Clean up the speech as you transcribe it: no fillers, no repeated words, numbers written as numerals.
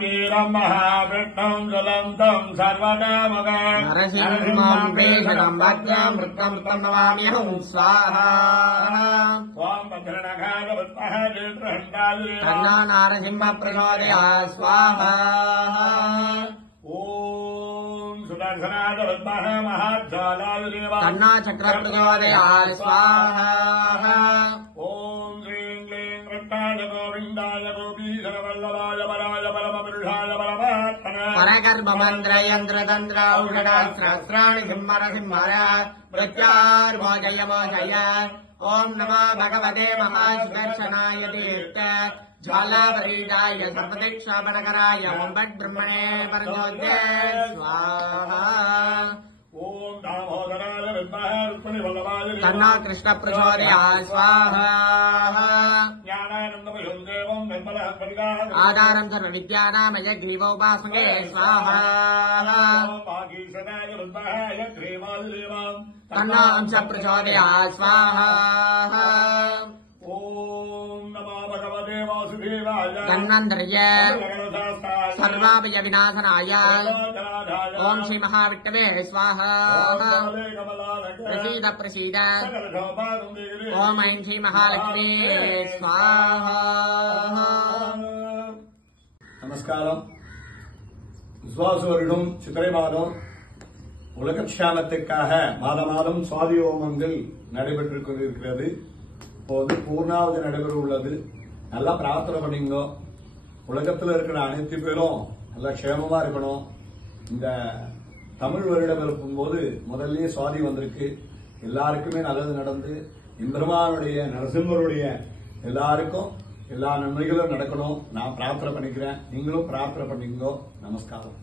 वीरं महाविष्णुं ज्वलन्तं सर्वकामकं नरसिंहं भेषजं वज्रं मृत्युं नमाम्यहं स्वाहा स्वां भद्रनखाय विद्मः चेत्रहन्ताय तन्नो नरसिंह प्रचोदयात् स्वाहा ॐ सुदर्शनाय विद्मः महाज्वालाय देवाय तन्नो चक्र प्रचोदयात् स्वाहा ॐ श्रीं क्लीं कृष्णाय गोविन्दाय गोपीशरवल्लभाय पराय परमपुरुषाय परमात्मने परकर्ममन्त्र यन्त्रतन्त्र औषधास्त्राणि सिंहर सिंहर मृत्यार्मोजय ॐ नमो भगवते महासुदर्शनाय तीर्थ ज्वालापरीडाय सर्वदीक्षापणकराय ॐ ब्रह्मणे परमोदये स्वाहा ॐ दामोदराय विद्मः रुक्मिणीवल्लभाय तन्नो कृष्ण प्रचोदयात् स्वाहा ज्ञानानन्दमयं देवं निर्मलः परिगाः आधारं सर्वविद्यानामयग्रीवोपासने स्वाहा वागीशनाय विद्मः यग्रीवाय देवां तन्नो अंश प्रचोदयात् स्वाहा ॐ नमो भगवते वासुदेवाय तन्वन्तर्य सर्वाभय विनाशनाय ॐ श्री महाविष्णवे स्वाहा प्रसीद प्रसीद ॐ ऐं श्री महालक्ष्मी स्वाहा நமஸ்காரம். விஸ்வாச வருடம் சித்திரை மாதம் உலகக்ஷேமத்திற்காக மாதம் சுவாதி ஹோமங்கள் நடைபெற்றுக் கொண்டிருக்கிறது. இப்போது பூர்ணாவதி நடைபெற உள்ளது. நல்லா பிரார்த்தனை பண்ணீங்க. உலகத்தில் இருக்கிற அனைத்து பேரும் நல்லா க்ஷேமமா இருக்கணும். இந்த தமிழ் வருடம் இருக்கும் போது முதல்லயே சுவாதி வந்திருக்கு. எல்லாருக்குமே நல்லது நடந்து இந்திரமானுடைய நரசிம்மருடைய எல்லாருக்கும் எல்லா நன்மைகளும் நடக்கணும். நான் பிரார்த்தனை பண்ணிக்கிறேன். நீங்களும் பிரார்த்தனை பண்ணிக்கோ. நமஸ்காரம்.